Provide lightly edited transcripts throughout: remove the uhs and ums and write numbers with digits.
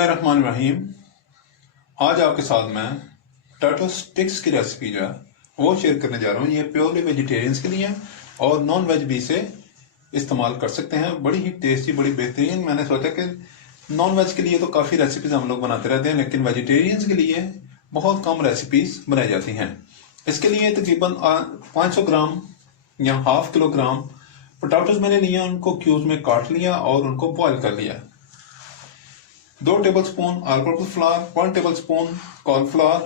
बिस्मिल्लाहिर्रहमानिर्रहीम। आज आपके साथ मैं पोटैटो स्टिक्स की रेसिपी जो है वो शेयर करने जा रहा हूँ। ये प्योरली वेजिटेरियंस के लिए है और नॉन वेज भी इसे इस्तेमाल कर सकते हैं। बड़ी ही टेस्टी, बड़ी बेहतरीन। मैंने सोचा कि नॉन वेज के लिए तो काफ़ी रेसिपीज हम लोग बनाते रहते हैं, लेकिन वेजिटेरियंस के लिए बहुत कम रेसिपीज बनाई जाती हैं। इसके लिए तकरीबन 500 ग्राम या हाफ किलोग्राम पोटैटोज मैंने लिया, उनको क्यूब्स में काट लिया और उनको बॉयल कर लिया। 2 tablespoon all purpose flour, 1 tablespoon cornflour,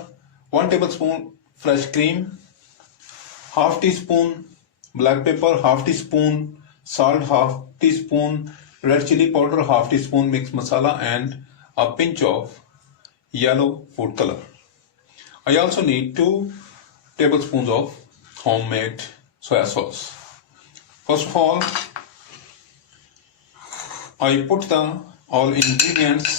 1 tablespoon fresh cream, half teaspoon black pepper, half teaspoon salt, half teaspoon red chilli powder, half teaspoon mix masala and a pinch of yellow food color. I also need 2 tablespoons of homemade soya sauce. First of all, I put the all ingredients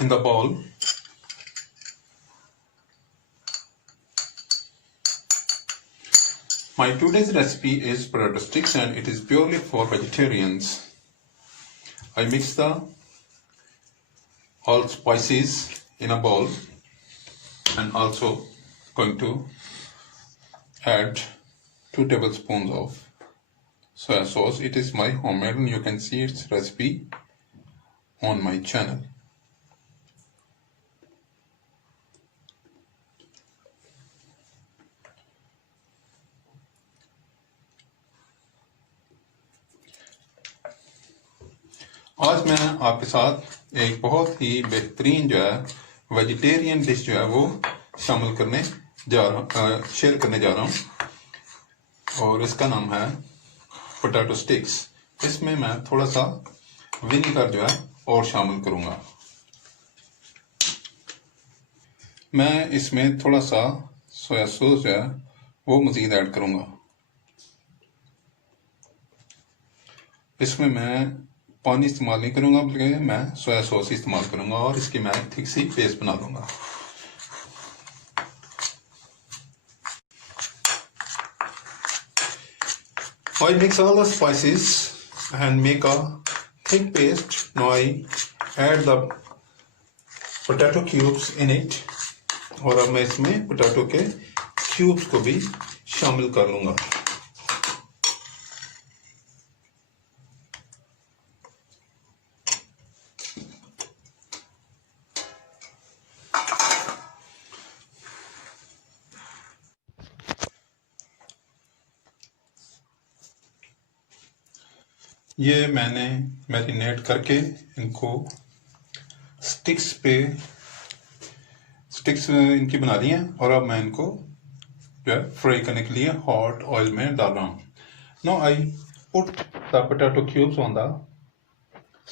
in the bowl. My today's recipe is potato sticks and it is purely for vegetarians. I mix the all spices in a bowl and also going to add 2 tablespoons of soya sauce. It is my homemade and you can see its recipe on my channel. आज मैं आपके साथ एक बहुत ही बेहतरीन जो है vegetarian dish जो है वो शामिल करने जा रहा शेयर करने जा रहा हूँ और इसका नाम है पोटैटो स्टिक्स। इसमें मैं थोड़ा सा विनेगर जो है और शामिल करूंगा। मैं इसमें थोड़ा सा सोया सॉस जो है वो मज़ीद ऐड करूंगा। इसमें मैं पानी इस्तेमाल नहीं करूंगा, बल्कि मैं सोया सॉस इस्तेमाल करूंगा और इसकी मैं थिक सी पेस्ट बना दूंगा। I mix all the spices and make a thick paste. Now I add the potato cubes in it और अब मैं इसमें पोटैटो के क्यूब्स को भी शामिल कर लूंगा। ये मैंने मैरिनेट करके इनको स्टिक्स इनकी बना ली हैं और अब मैं इनको जो है फ्राई करने के लिए हॉट ऑयल में डाल रहा हूँ। Now I put the potato cubes on the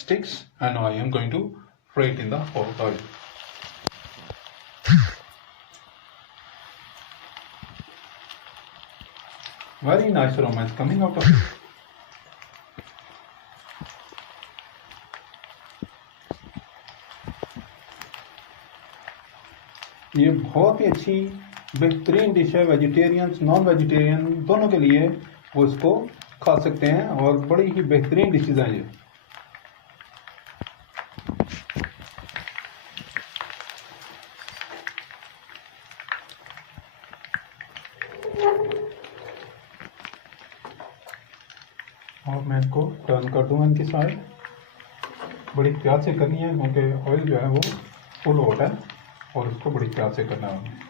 sticks and I am going to fry it in the hot oil. Very nice aroma is coming out of it. ये बहुत ही अच्छी बेहतरीन डिश है। Vegetarians non vegetarian दोनों के लिए वो इसको खा सकते हैं और बड़ी ही बेहतरीन डिशेज हैं ये। और मैं इनको टर्न कर दूंगा इनकी साइड। बड़ी प्यार से करनी है क्योंकि ऑयल जो है वो फुल हॉट है और इसको बड़ी प्यार से करना है।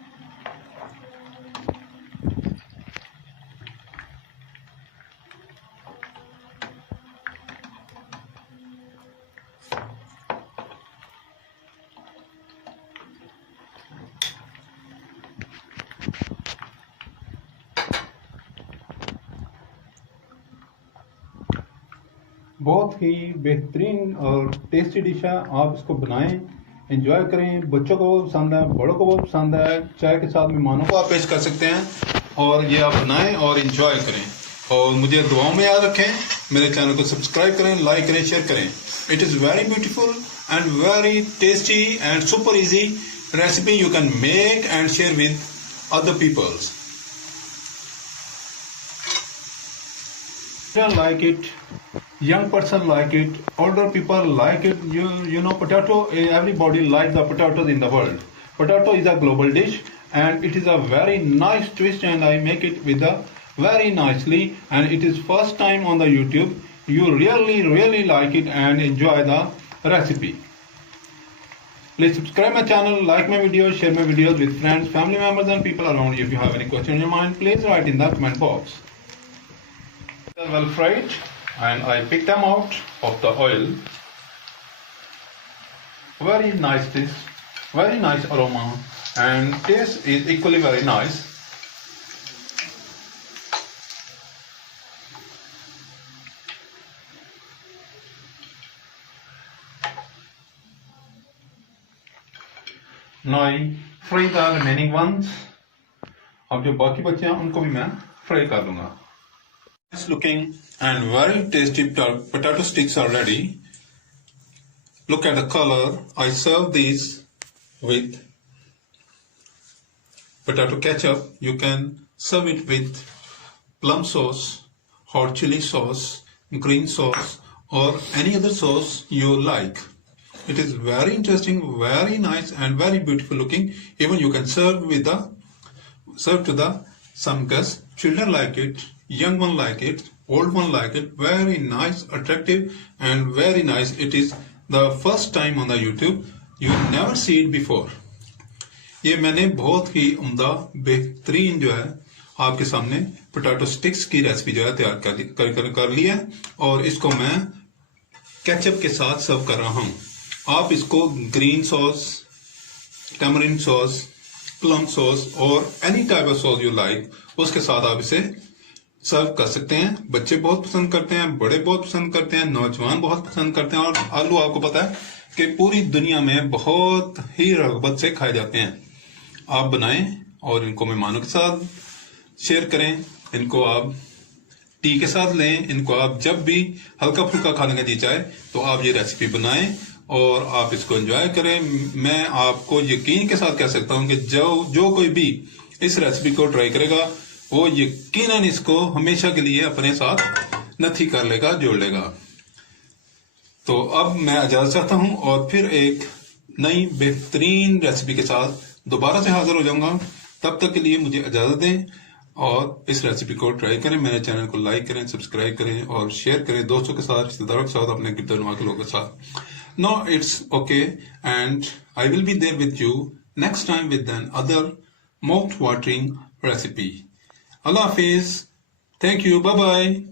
बहुत ही बेहतरीन और टेस्टी डिश है। आप इसको बनाएं, एंजॉय करें। बच्चों को बहुत पसंद है, बड़ों को बहुत पसंद है। चाय के साथ मेहमानों को आप पेश कर सकते हैं और ये आप बनाएं और एंजॉय करें। और मुझे दुआओं में याद रखें। मेरे चैनल को सब्सक्राइब करें, लाइक करें, शेयर करें। It is very beautiful and very tasty and super easy recipe you can make and share with other peoples. Children like it, young person like it, older people like it. You know, potato. Everybody likes the potatoes in the world. Potato is a global dish, and it is a very nice twist, and I make it with a very nicely. And it is first time on the YouTube. You really like it and enjoy the recipe. Please subscribe my channel, like my videos, share my videos with friends, family members and people around you. If you have any question in your mind, please write in the comment box. They are well fried and I pick them out of the oil. Very nice dish, very nice aroma and taste is equally very nice. Now I fry the remaining ones. अब जो बाकी बचे हैं उनको भी मैं fry कर दूंगा. Nice looking and very tasty potato sticks are ready. Look at the color. I serve these with potato ketchup. You can serve it with plum sauce, hot chili sauce, green sauce or any other sauce you like. It is very interesting, very nice and very beautiful looking. Even you can serve to the some guests. Children like it, young one like it, old one like it. Very nice, attractive and very nice. It is the first time on the YouTube. You never see it before. ये मैंने बहुत ही उम्दा बेहतरीन जो है आपके सामने potato sticks की रेसिपी जो है तैयार कर ली है और इसको मैं केचप के साथ सर्व कर रहा हूँ. आप इसको green sauce, tamarind sauce, plum sauce और any type of sauce you like उसके साथ आप इसे सर्व कर सकते हैं. बच्चे बहुत पसंद करते हैं, बड़े बहुत पसंद करते हैं, नौजवान बहुत पसंद करते हैं और आलू आपको पता है कि पूरी दुनिया में बहुत ही रगबत से खाए जाते हैं. आप बनाएं और इनको मेहमानों के साथ शेयर करें. इनको आप टी के साथ लें. इनको आप जब भी हल्का फुल्का खाने का जी चाहे तो आप ये रेसिपी बनाएं और आप इसको एंजॉय करें. मैं आपको यकीन के साथ कह सकता हूं कि जो कोई भी इस रेसिपी को ट्राई करेगा वो यकीनन इसको हमेशा के लिए अपने साथ नथी कर लेगा, जोड़ लेगा. तो अब मैं इजाजत चाहता हूं और फिर एक नई बेहतरीन रेसिपी के साथ दोबारा से हाजिर हो जाऊंगा. तब तक के लिए मुझे इजाजत दें और इस रेसिपी को ट्राई करें. मेरे चैनल को लाइक करें, सब्सक्राइब करें और शेयर करें दोस्तों के साथ, रिश्तेदारों के साथ, अपने गिरदनुमा के लोगों के साथ. No, it's okay and I will be there with you next time with another mouth-watering recipe. Allah Hafiz. Thank you. Bye-bye.